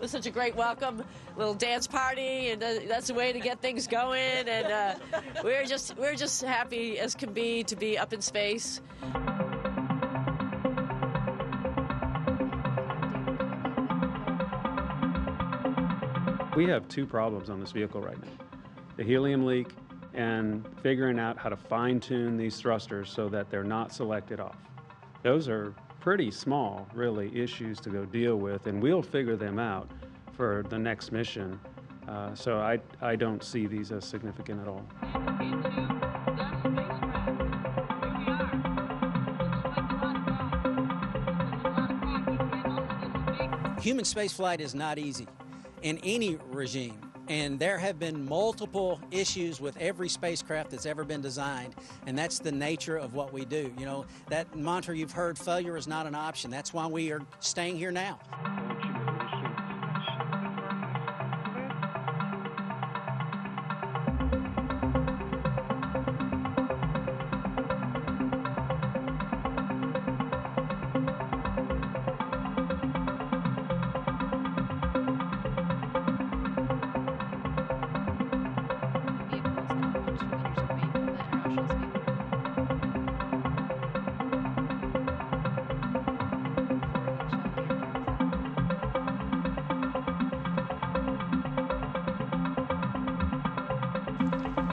was such a great welcome, little dance party, and that's the way to get things going. And we're just happy as can be to be up in space. We have two problems on this vehicle right now: the helium leak and figuring out how to fine-tune these thrusters so that they're not selected off. Those are pretty small, really, issues to go deal with, and we'll figure them out for the next mission. So I don't see these as significant at all. Human spaceflight is not easy in any regime. And there have been multiple issues with every spacecraft that's ever been designed, and that's the nature of what we do. You know, that mantra you've heard, failure is not an option. That's why we are staying here now.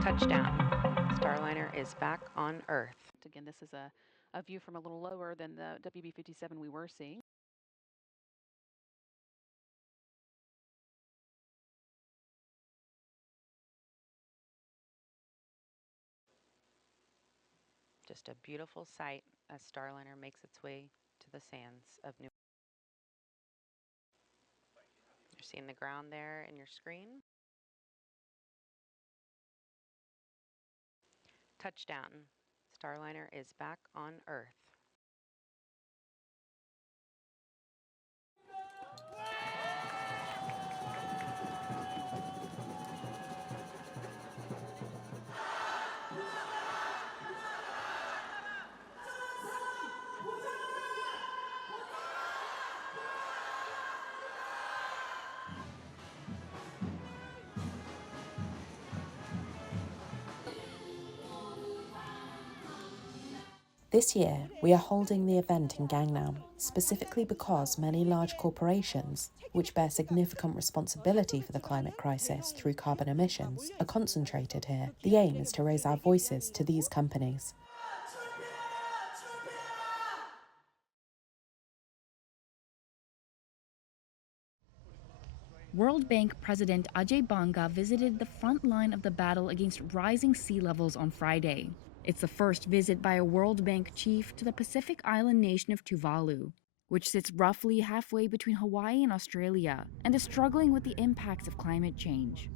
Touchdown. Starliner is back on Earth. Again, this is a view from a little lower than the WB-57 we were seeing. Just a beautiful sight as Starliner makes its way to the sands of New. You're seeing the ground there in your screen. Touchdown. Starliner is back on Earth. This year, we are holding the event in Gangnam, specifically because many large corporations, which bear significant responsibility for the climate crisis through carbon emissions, are concentrated here. The aim is to raise our voices to these companies. World Bank President Ajay Banga visited the front line of the battle against rising sea levels on Friday. It's the first visit by a World Bank chief to the Pacific island nation of Tuvalu, which sits roughly halfway between Hawaii and Australia and is struggling with the impacts of climate change.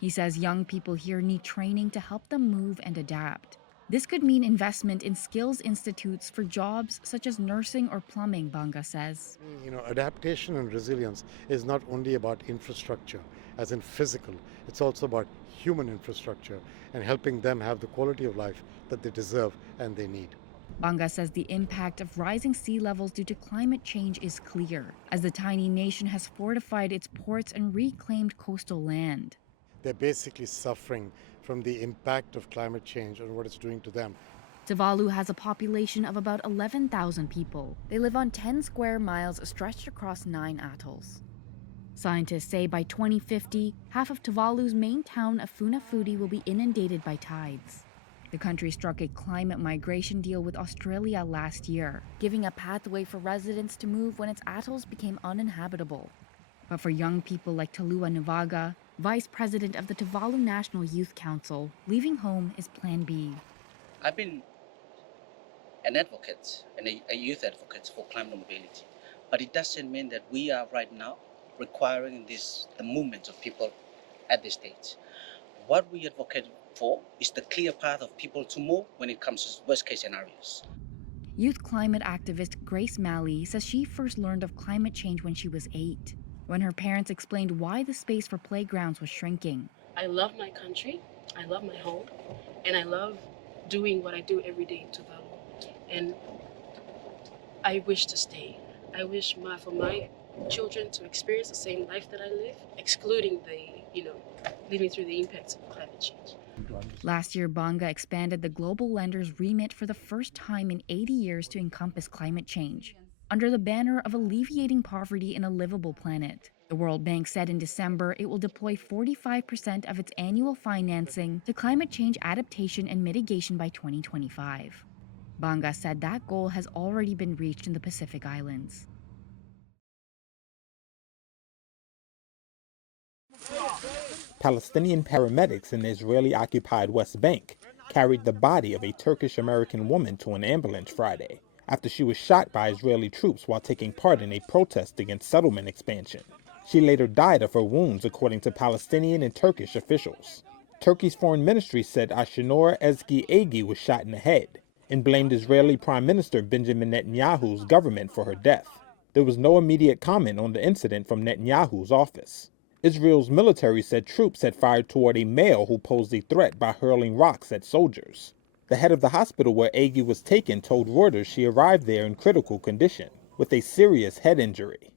He says young people here need training to help them move and adapt. This could mean investment in skills institutes for jobs such as nursing or plumbing, Banga says. You know, adaptation and resilience is not only about infrastructure, as in physical, it's also about human infrastructure and helping them have the quality of life that they deserve and they need. Banga says the impact of rising sea levels due to climate change is clear, as the tiny nation has fortified its ports and reclaimed coastal land. They're basically suffering from the impact of climate change and what it's doing to them. Tuvalu has a population of about 11,000 people. They live on 10 square miles stretched across 9 atolls. Scientists say by 2050, half of Tuvalu's main town of Funafuti will be inundated by tides. The country struck a climate migration deal with Australia last year, giving a pathway for residents to move when its atolls became uninhabitable. But for young people like Talua Nivaga, vice president of the Tuvalu National Youth Council, leaving home is Plan B. I've been an advocate and a youth advocate for climate mobility, but it doesn't mean that we are right now requiring the movement of people at this stage. What we advocate for is the clear path of people to move when it comes to worst case scenarios. Youth climate activist Grace Malley says she first learned of climate change when she was 8, when her parents explained why the space for playgrounds was shrinking. I love my country, I love my home, and I love doing what I do every day in Tuvalu. And I wish to stay. I wish for my children to experience the same life that I live, excluding living through the impacts of climate change. Last year, Banga expanded the global lender's remit for the first time in 80 years to encompass climate change, under the banner of alleviating poverty in a livable planet. The World Bank said in December it will deploy 45% of its annual financing to climate change adaptation and mitigation by 2025. Banga said that goal has already been reached in the Pacific Islands. Palestinian paramedics in the Israeli-occupied West Bank carried the body of a Turkish-American woman to an ambulance Friday after she was shot by Israeli troops while taking part in a protest against settlement expansion. She later died of her wounds, according to Palestinian and Turkish officials. Turkey's foreign ministry said Ayşenur Ezgi Yagi was shot in the head and blamed Israeli Prime Minister Benjamin Netanyahu's government for her death. There was no immediate comment on the incident from Netanyahu's office. Israel's military said troops had fired toward a male who posed a threat by hurling rocks at soldiers. The head of the hospital where Yagi was taken told Reuters she arrived there in critical condition, with a serious head injury.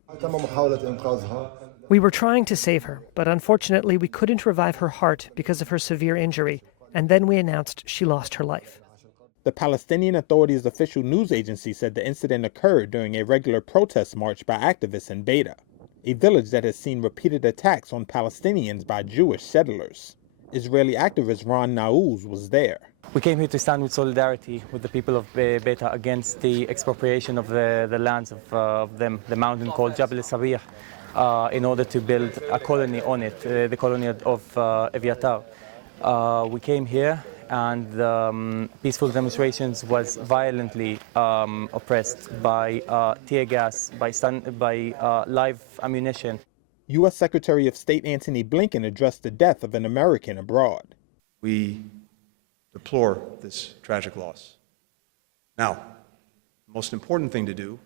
We were trying to save her, but unfortunately we couldn't revive her heart because of her severe injury, and then we announced she lost her life. The Palestinian Authority's official news agency said the incident occurred during a regular protest march by activists in Beita, a village that has seen repeated attacks on Palestinians by Jewish settlers. Israeli activist Ron Naouz was there. We came here to stand with solidarity with the people of Beita against the expropriation of the lands of them, the mountain called Jabal Sabih, in order to build a colony on it, the colony of Eviatar. We came here and peaceful demonstrations was violently oppressed by tear gas, by live ammunition. U.S. Secretary of State Antony Blinken addressed the death of an American abroad. We deplore this tragic loss. Now, the most important thing to do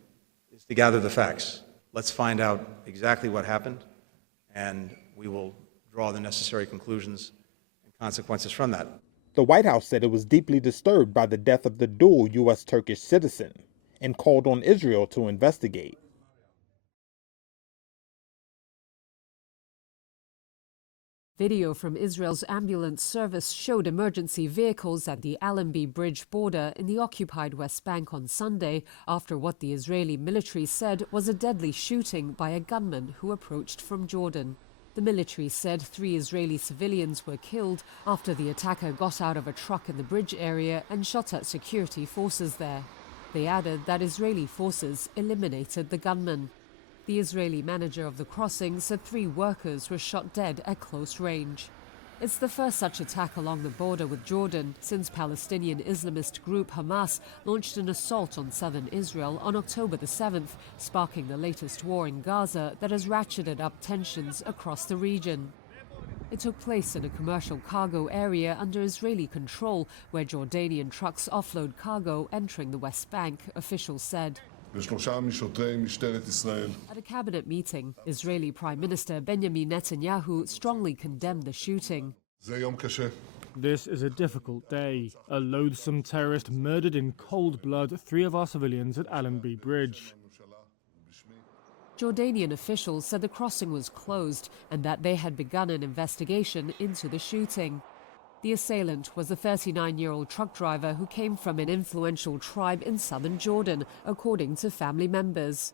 is to gather the facts. Let's find out exactly what happened, and we will draw the necessary conclusions and consequences from that. The White House said it was deeply disturbed by the death of the dual U.S.-Turkish citizen and called on Israel to investigate. Video from Israel's ambulance service showed emergency vehicles at the Allenby Bridge border in the occupied West Bank on Sunday after what the Israeli military said was a deadly shooting by a gunman who approached from Jordan. The military said 3 Israeli civilians were killed after the attacker got out of a truck in the bridge area and shot at security forces there. They added that Israeli forces eliminated the gunman. The Israeli manager of the crossing said 3 workers were shot dead at close range. It's the first such attack along the border with Jordan since Palestinian Islamist group Hamas launched an assault on southern Israel on October the 7th, sparking the latest war in Gaza that has ratcheted up tensions across the region. It took place in a commercial cargo area under Israeli control, where Jordanian trucks offload cargo entering the West Bank, officials said. At a cabinet meeting, Israeli Prime Minister Benjamin Netanyahu strongly condemned the shooting. This is a difficult day. A loathsome terrorist murdered in cold blood 3 of our civilians at Allenby Bridge. Jordanian officials said the crossing was closed and that they had begun an investigation into the shooting. The assailant was a 39-year-old truck driver who came from an influential tribe in southern Jordan, according to family members.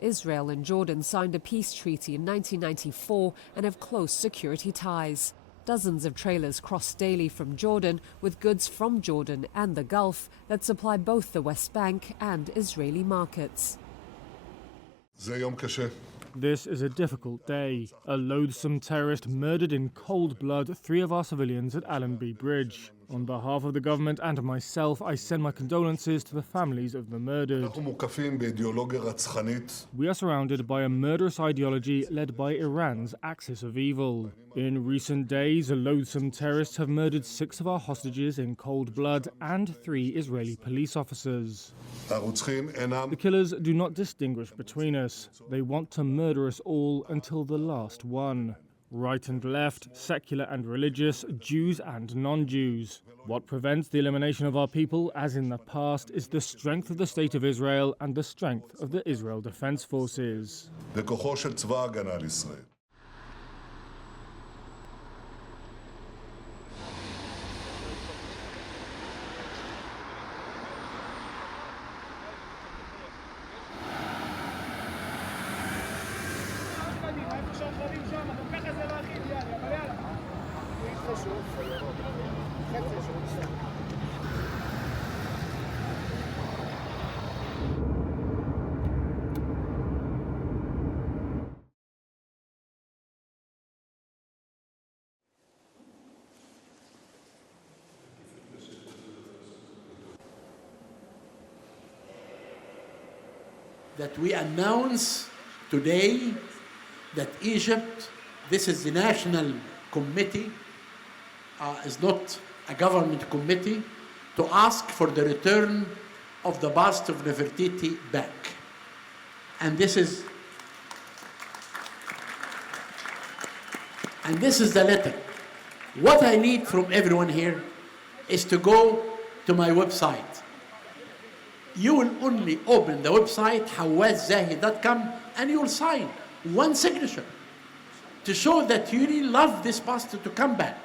Israel and Jordan signed a peace treaty in 1994 and have close security ties. Dozens of trailers cross daily from Jordan with goods from Jordan and the Gulf that supply both the West Bank and Israeli markets. This is a difficult day. A loathsome terrorist murdered in cold blood 3 of our civilians at Allenby Bridge. On behalf of the government and myself, I send my condolences to the families of the murdered. We are surrounded by a murderous ideology led by Iran's axis of evil. In recent days, loathsome terrorists have murdered 6 of our hostages in cold blood and 3 Israeli police officers. The killers do not distinguish between us. They want to murder us all until the last one. right and left, secular and religious, Jews and non-Jews. What prevents the elimination of our people, as in the past, is the strength of the State of Israel and the strength of the Israel Defense Forces. בכוחו של צבא ההגנה לישראל. That we announce today that Egypt, this is the national committee, is not a government committee, to ask for the return of the bust of Nefertiti back. And this is the letter. What I need from everyone here is to go to my website. You will only open the website hawazzahi.com and you will sign one signature to show that you really love this pastor to come back.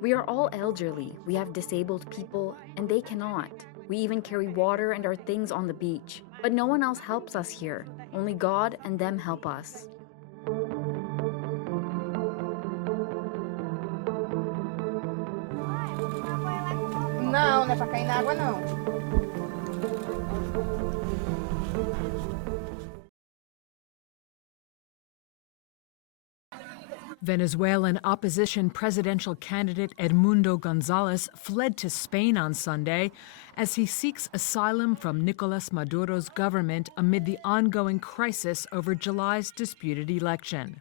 We are all elderly, we have disabled people, and they cannot. We even carry water and our things on the beach. But no one else helps us here. Only God and them help us. Não, não é pra cair na água, não. Venezuelan opposition presidential candidate Edmundo Gonzalez fled to Spain on Sunday as he seeks asylum from Nicolas Maduro's government amid the ongoing crisis over July's disputed election.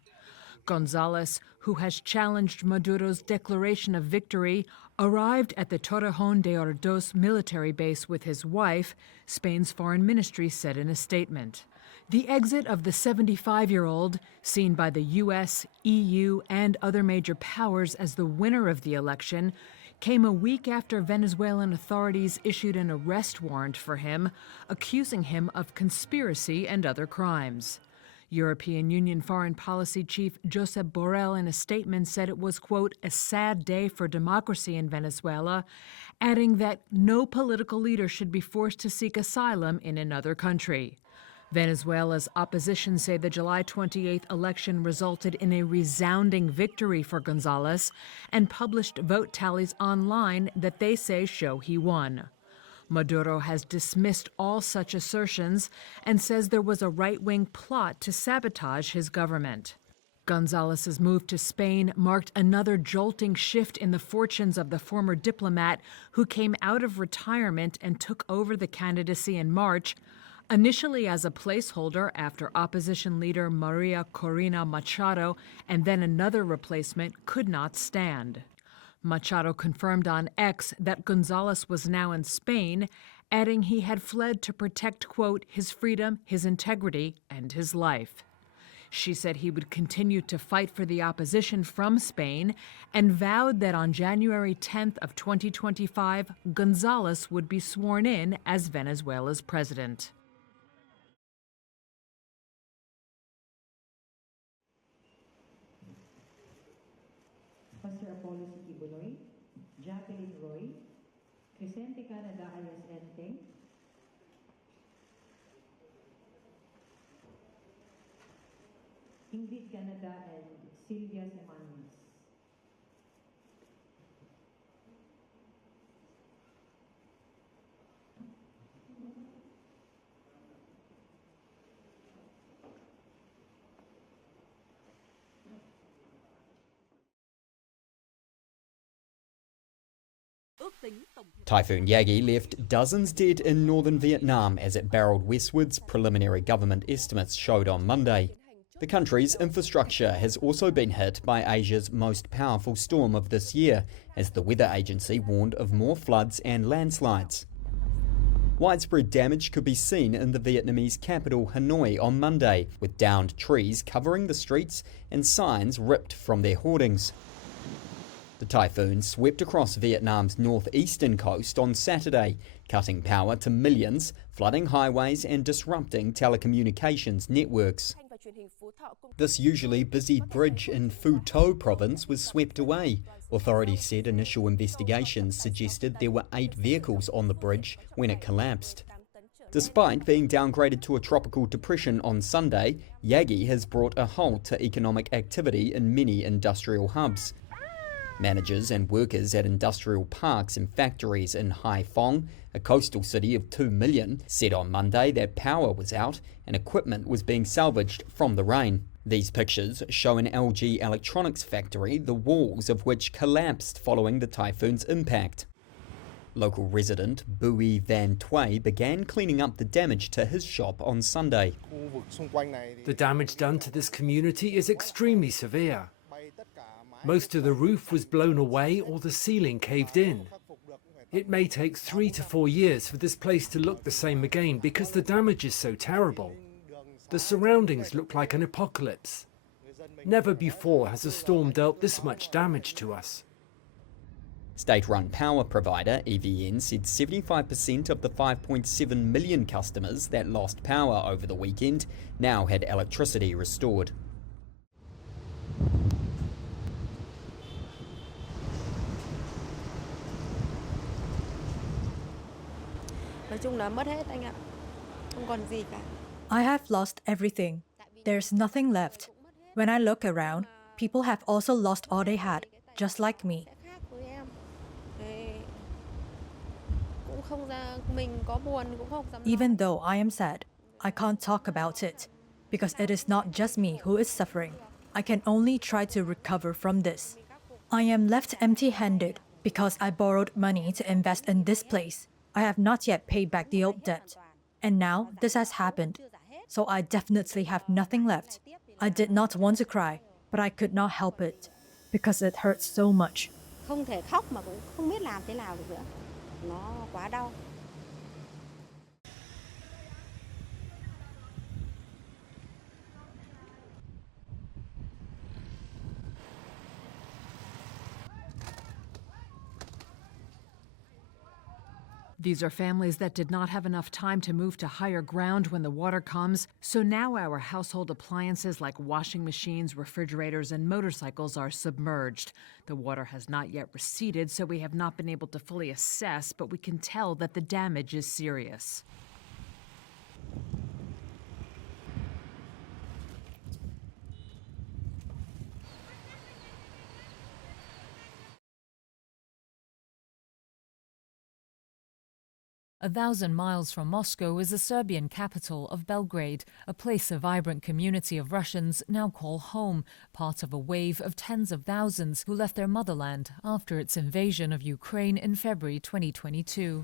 Gonzalez, who has challenged Maduro's declaration of victory, arrived at the Torrejón de Ardoz military base with his wife, Spain's foreign ministry said in a statement. The exit of the 75-year-old, seen by the U.S., EU, and other major powers as the winner of the election, came a week after Venezuelan authorities issued an arrest warrant for him, accusing him of conspiracy and other crimes. European Union Foreign Policy Chief Josep Borrell in a statement said it was, quote, a sad day for democracy in Venezuela, adding that no political leader should be forced to seek asylum in another country. Venezuela's opposition say the July 28th election resulted in a resounding victory for Gonzalez and published vote tallies online that they say show he won. Maduro has dismissed all such assertions and says there was a right-wing plot to sabotage his government. Gonzalez's move to Spain marked another jolting shift in the fortunes of the former diplomat who came out of retirement and took over the candidacy in March, initially as a placeholder after opposition leader Maria Corina Machado and then another replacement could not stand. Machado confirmed on X that Gonzalez was now in Spain, adding he had fled to protect, quote, his freedom, his integrity, and his life. She said he would continue to fight for the opposition from Spain and vowed that on January 10th of 2025, Gonzalez would be sworn in as Venezuela's president. Presente Canada ISN. Ingrid Canada and Sylvia Semanis. Typhoon Yagi left dozens dead in northern Vietnam as it barreled westwards, preliminary government estimates showed on Monday. The country's infrastructure has also been hit by Asia's most powerful storm of this year, as the weather agency warned of more floods and landslides. Widespread damage could be seen in the Vietnamese capital Hanoi on Monday, with downed trees covering the streets and signs ripped from their hoardings. The typhoon swept across Vietnam's northeastern coast on Saturday, cutting power to millions, flooding highways and disrupting telecommunications networks. This usually busy bridge in Phu Tho province was swept away. Authorities said initial investigations suggested there were 8 vehicles on the bridge when it collapsed. Despite being downgraded to a tropical depression on Sunday, Yagi has brought a halt to economic activity in many industrial hubs. Managers and workers at industrial parks and factories in Hai Phong, a coastal city of 2 million, said on Monday that power was out and equipment was being salvaged from the rain. These pictures show an LG electronics factory, the walls of which collapsed following the typhoon's impact. Local resident Bui Van Thuy began cleaning up the damage to his shop on Sunday. The damage done to this community is extremely severe. Most of the roof was blown away or the ceiling caved in. It may take 3 to 4 years for this place to look the same again because the damage is so terrible. The surroundings look like an apocalypse. Never before has a storm dealt this much damage to us. State-run power provider EVN said 75% of the 5.7 million customers that lost power over the weekend now had electricity restored. I have lost everything. There's nothing left. When I look around, people have also lost all they had, just like me. Even though I am sad, I can't talk about it, because it is not just me who is suffering. I can only try to recover from this. I am left empty-handed because I borrowed money to invest in this place. I have not yet paid back the old debt. And now this has happened. So I definitely have nothing left. I did not want to cry, but I could not help it because it hurts so much. These are families that did not have enough time to move to higher ground when the water comes, so now our household appliances like washing machines, refrigerators, and motorcycles are submerged. The water has not yet receded, so we have not been able to fully assess, but we can tell that the damage is serious. A 1,000 miles from Moscow is the Serbian capital of Belgrade, a place a vibrant community of Russians now call home, part of a wave of tens of thousands who left their motherland after its invasion of Ukraine in February 2022.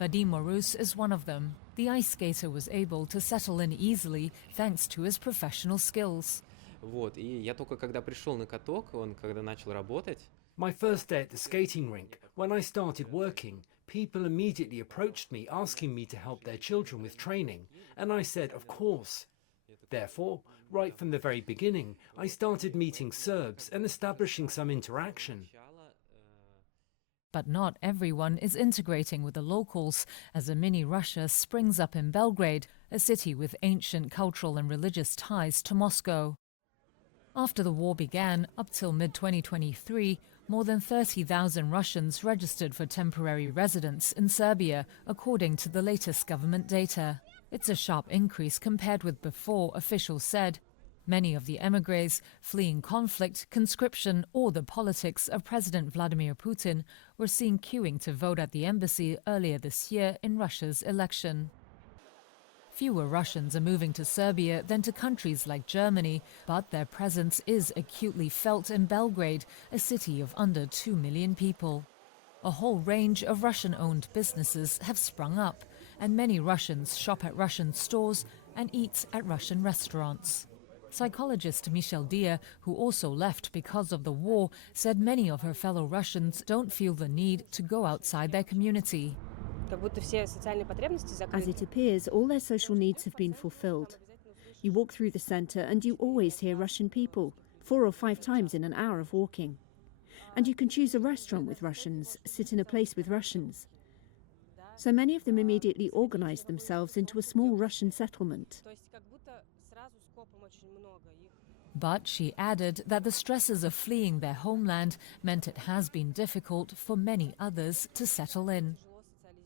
Vadim Morus is one of them. The ice skater was able to settle in easily thanks to his professional skills. My first day at the skating rink, when I started working, people immediately approached me asking me to help their children with training, and I said, of course. Therefore, right from the very beginning, I started meeting Serbs and establishing some interaction. But not everyone is integrating with the locals, as a mini Russia springs up in Belgrade, a city with ancient cultural and religious ties to Moscow. After the war began, up till mid-2023, more than 30,000 Russians registered for temporary residence in Serbia, according to the latest government data. It's a sharp increase compared with before, officials said. Many of the émigrés, fleeing conflict, conscription, or the politics of President Vladimir Putin, were seen queuing to vote at the embassy earlier this year in Russia's election. Fewer Russians are moving to Serbia than to countries like Germany, but their presence is acutely felt in Belgrade, a city of under 2 million people. A whole range of Russian-owned businesses have sprung up, and many Russians shop at Russian stores and eat at Russian restaurants. Psychologist Michelle Dia, who also left because of the war, said many of her fellow Russians don't feel the need to go outside their community. As it appears, all their social needs have been fulfilled. You walk through the centre and you always hear Russian people, 4 or 5 times in an hour of walking. And you can choose a restaurant with Russians, sit in a place with Russians. So many of them immediately organised themselves into a small Russian settlement. But she added that the stresses of fleeing their homeland meant it has been difficult for many others to settle in.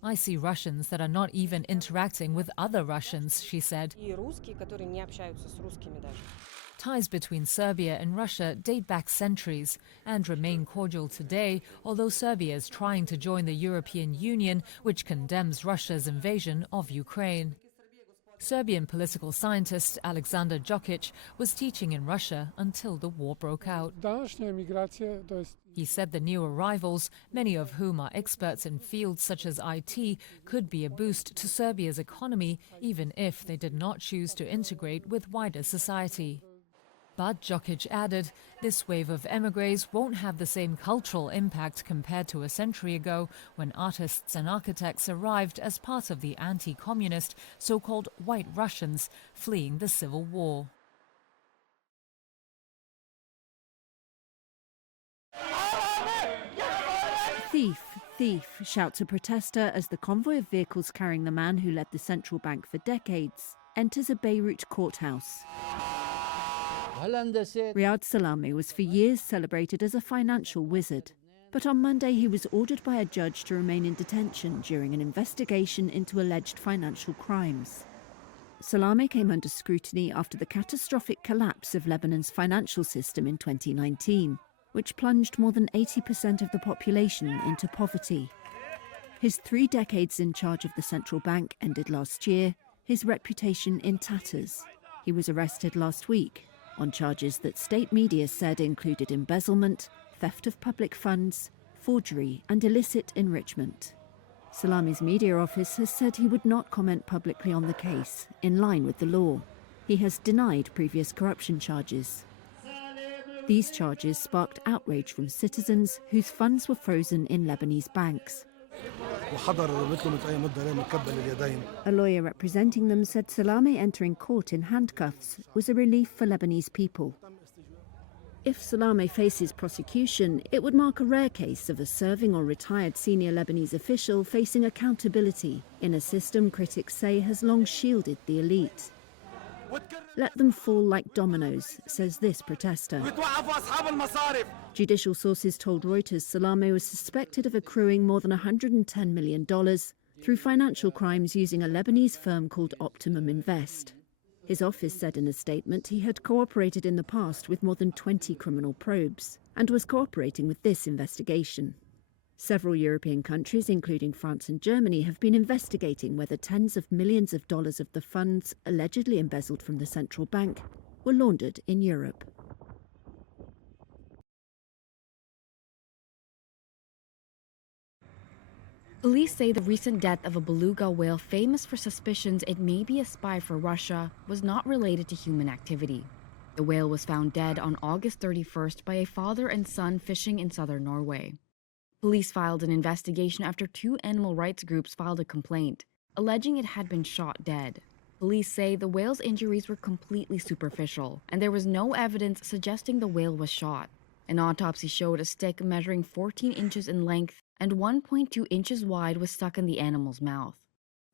I see Russians that are not even interacting with other Russians, she said. Ties between Serbia and Russia date back centuries and remain cordial today, although Serbia is trying to join the European Union, which condemns Russia's invasion of Ukraine. Serbian political scientist Aleksandar Jokic was teaching in Russia until the war broke out. He said the new arrivals, many of whom are experts in fields such as IT, could be a boost to Serbia's economy, even if they did not choose to integrate with wider society. But Jokic added, this wave of émigrés won't have the same cultural impact compared to a century ago, when artists and architects arrived as part of the anti-communist, so-called White Russians, fleeing the civil war. Thief, thief, shouts a protester as the convoy of vehicles carrying the man who led the central bank for decades enters a Beirut courthouse. Riyad Salameh was for years celebrated as a financial wizard. But on Monday he was ordered by a judge to remain in detention during an investigation into alleged financial crimes. Salameh came under scrutiny after the catastrophic collapse of Lebanon's financial system in 2019, which plunged more than 80% of the population into poverty. His 3 decades in charge of the central bank ended last year, his reputation in tatters. He was arrested last week on charges that state media said included embezzlement, theft of public funds, forgery and illicit enrichment. Salameh's media office has said he would not comment publicly on the case, in line with the law. He has denied previous corruption charges. These charges sparked outrage from citizens whose funds were frozen in Lebanese banks. A lawyer representing them said Salameh entering court in handcuffs was a relief for Lebanese people. If Salameh faces prosecution, it would mark a rare case of a serving or retired senior Lebanese official facing accountability in a system critics say has long shielded the elite. Let them fall like dominoes, says this protester. Judicial sources told Reuters Salameh was suspected of accruing more than $110 million through financial crimes using a Lebanese firm called Optimum Invest. His office said in a statement he had cooperated in the past with more than 20 criminal probes and was cooperating with this investigation. Several European countries, including France and Germany, have been investigating whether tens of millions of dollars of the funds allegedly embezzled from the central bank were laundered in Europe. Police say the recent death of a beluga whale famous for suspicions it may be a spy for Russia was not related to human activity. The whale was found dead on August 31st by a father and son fishing in southern Norway. Police filed an investigation after 2 animal rights groups filed a complaint, alleging it had been shot dead. Police say the whale's injuries were completely superficial, and there was no evidence suggesting the whale was shot. An autopsy showed a stick measuring 14 inches in length and 1.2 inches wide was stuck in the animal's mouth.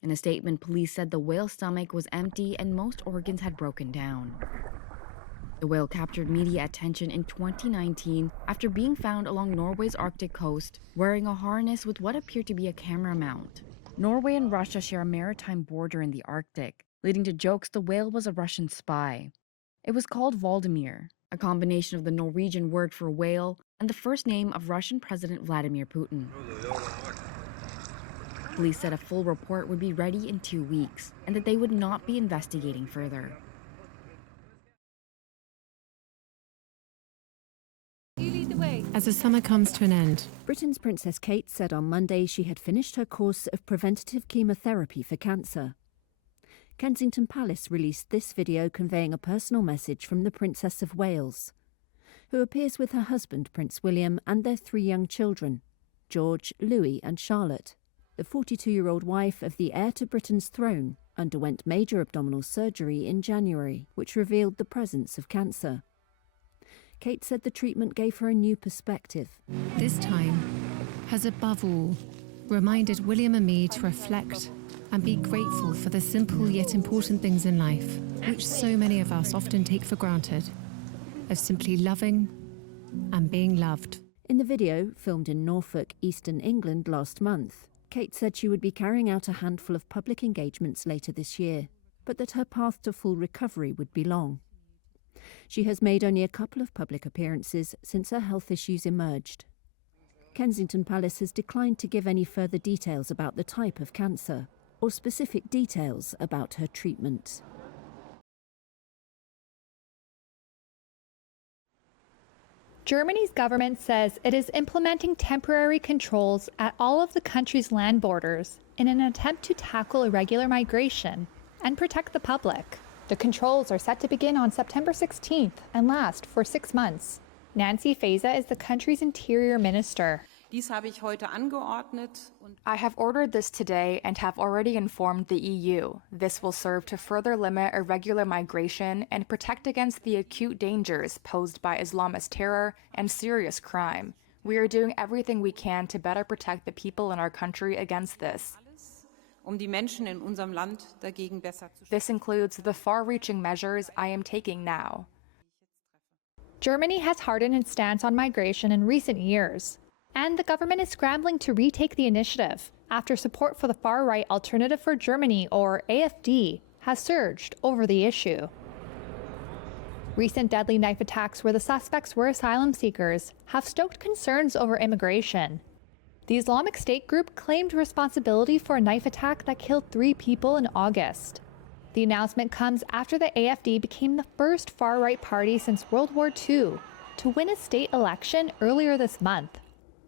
In a statement, police said the whale's stomach was empty and most organs had broken down. The whale captured media attention in 2019 after being found along Norway's Arctic coast, wearing a harness with what appeared to be a camera mount. Norway and Russia share a maritime border in the Arctic, leading to jokes the whale was a Russian spy. It was called Valdemir, a combination of the Norwegian word for whale and the first name of Russian President Vladimir Putin. Police said a full report would be ready in 2 weeks and that they would not be investigating further. As as the summer comes to an end. Britain's Princess Kate said on Monday she had finished her course of preventative chemotherapy for cancer. Kensington Palace released this video conveying a personal message from the Princess of Wales, who appears with her husband Prince William and their 3 young children, George, Louis and Charlotte. The 42-year-old wife of the heir to Britain's throne underwent major abdominal surgery in January, which revealed the presence of cancer. Kate said the treatment gave her a new perspective. This time has above all reminded William and me to reflect and be grateful for the simple yet important things in life, which so many of us often take for granted, of simply loving and being loved. In the video, filmed in Norfolk, eastern England last month, Kate said she would be carrying out a handful of public engagements later this year, but that her path to full recovery would be long. She has made only a couple of public appearances since her health issues emerged. Kensington Palace has declined to give any further details about the type of cancer or specific details about her treatment. Germany's government says it is implementing temporary controls at all of the country's land borders in an attempt to tackle irregular migration and protect the public. The controls are set to begin on September 16th and last for 6 months. Nancy Faeser is the country's interior minister. I have ordered this today and have already informed the EU. This will serve to further limit irregular migration and protect against the acute dangers posed by Islamist terror and serious crime. We are doing everything we can to better protect the people in our country against this. This includes the far-reaching measures I am taking now. Germany has hardened its stance on migration in recent years, and the government is scrambling to retake the initiative after support for the far-right Alternative for Germany, or AfD, has surged over the issue. Recent deadly knife attacks where the suspects were asylum seekers have stoked concerns over immigration. The Islamic State group claimed responsibility for a knife attack that killed 3 people in August. The announcement comes after the AfD became the first far-right party since World War II to win a state election earlier this month,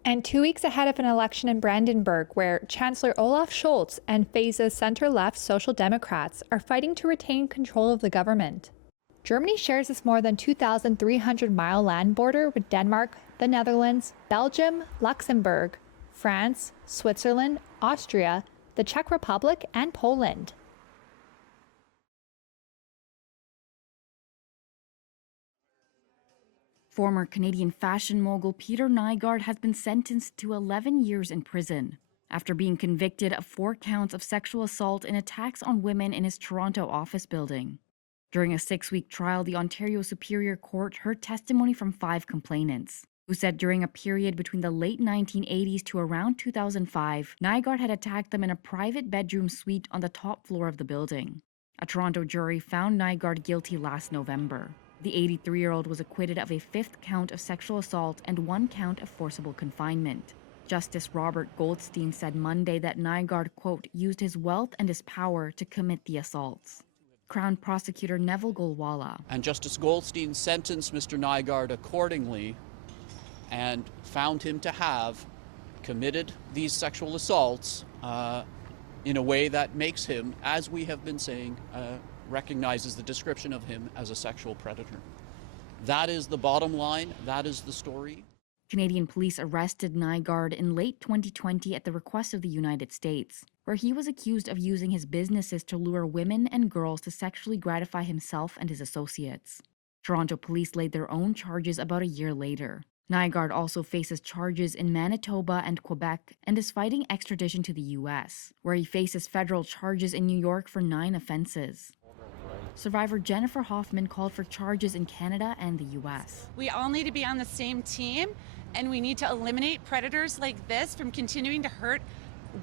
and 2 weeks ahead of an election in Brandenburg where Chancellor Olaf Scholz and Faeser's center-left Social Democrats are fighting to retain control of the government. Germany shares its more than 2,300-mile land border with Denmark, the Netherlands, Belgium, Luxembourg, France, Switzerland, Austria, the Czech Republic, and Poland. Former Canadian fashion mogul Peter Nygard has been sentenced to 11 years in prison after being convicted of 4 counts of sexual assault and attacks on women in his Toronto office building. During a 6-week trial, the Ontario Superior Court heard testimony from 5 complainants, who said during a period between the late 1980s to around 2005, Nygard had attacked them in a private bedroom suite on the top floor of the building. A Toronto jury found Nygard guilty last November. The 83-year-old was acquitted of a 5th count of sexual assault and 1 count of forcible confinement. Justice Robert Goldstein said Monday that Nygard, quote, used his wealth and his power to commit the assaults. Crown Prosecutor Neville Golwala. And Justice Goldstein sentenced Mr. Nygard accordingly and found him to have committed these sexual assaults in a way that makes him, as we have been saying, recognizes the description of him as a sexual predator. That is the bottom line. That is the story. Canadian police arrested Nygard in late 2020 at the request of the United States, where he was accused of using his businesses to lure women and girls to sexually gratify himself and his associates. Toronto police laid their own charges about a year later. Nygard also faces charges in Manitoba and Quebec and is fighting extradition to the U.S., where he faces federal charges in New York for 9 offenses. Survivor Jennifer Hoffman called for charges in Canada and the U.S. We all need to be on the same team, and we need to eliminate predators like this from continuing to hurt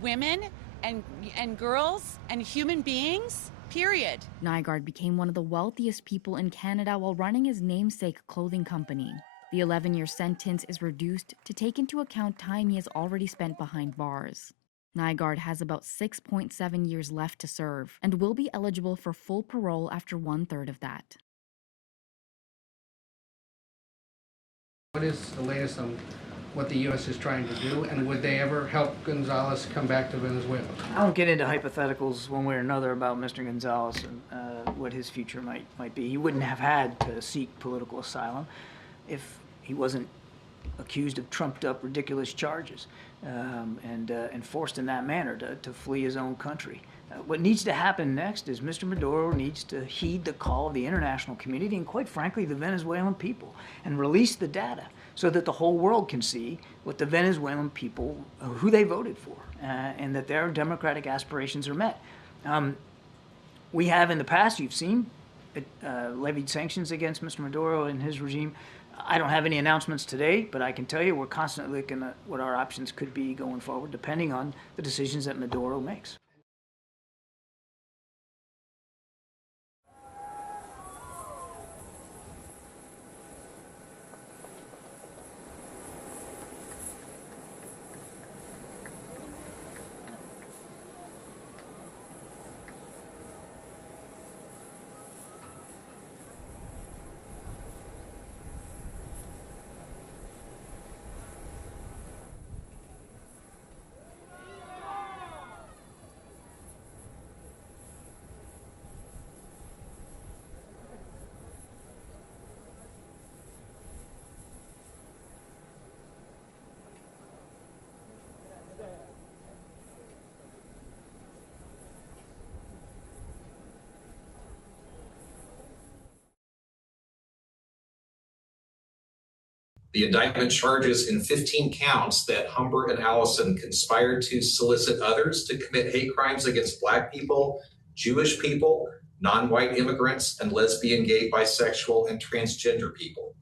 women and girls and human beings, period. Nygard became one of the wealthiest people in Canada while running his namesake clothing company. The 11-year sentence is reduced to take into account time he has already spent behind bars. Nygard has about 6.7 years left to serve and will be eligible for full parole after 1/3 of that. What is the latest on what the U.S. is trying to do, and would they ever help Gonzalez come back to Venezuela? I don't get into hypotheticals one way or another about Mr. Gonzalez and what his future might be. He wouldn't have had to seek political asylum if he wasn't accused of trumped-up, ridiculous charges and forced in that manner to flee his own country. What needs to happen next is Mr. Maduro needs to heed the call of the international community and, quite frankly, the Venezuelan people, and release the data so that the whole world can see what the Venezuelan people, who they voted for, and that their democratic aspirations are met. We have in the past, you've seen, levied sanctions against Mr. Maduro and his regime. I don't have any announcements today, but I can tell you we're constantly looking at what our options could be going forward, depending on the decisions that Maduro makes. The indictment charges in 15 counts that Humber and Allison conspired to solicit others to commit hate crimes against Black people, Jewish people, non-white immigrants, and lesbian, gay, bisexual, and transgender people.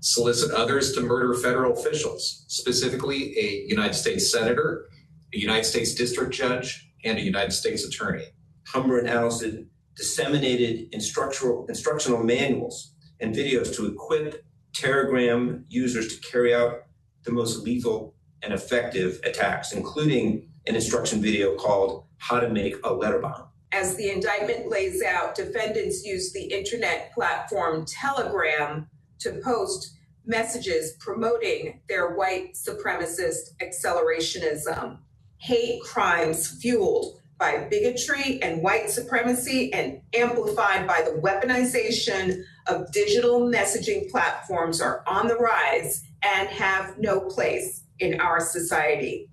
Solicit others to murder federal officials, specifically a United States senator, a United States district judge, and a United States attorney. Humber and Allison disseminated instructional manuals and videos to equip Telegram users to carry out the most lethal and effective attacks, including an instruction video called How to Make a Letter Bomb. As the indictment lays out, defendants used the internet platform Telegram to post messages promoting their white supremacist accelerationism, hate crimes fueled by bigotry and white supremacy and amplified by the weaponization of digital messaging platforms are on the rise and have no place in our society.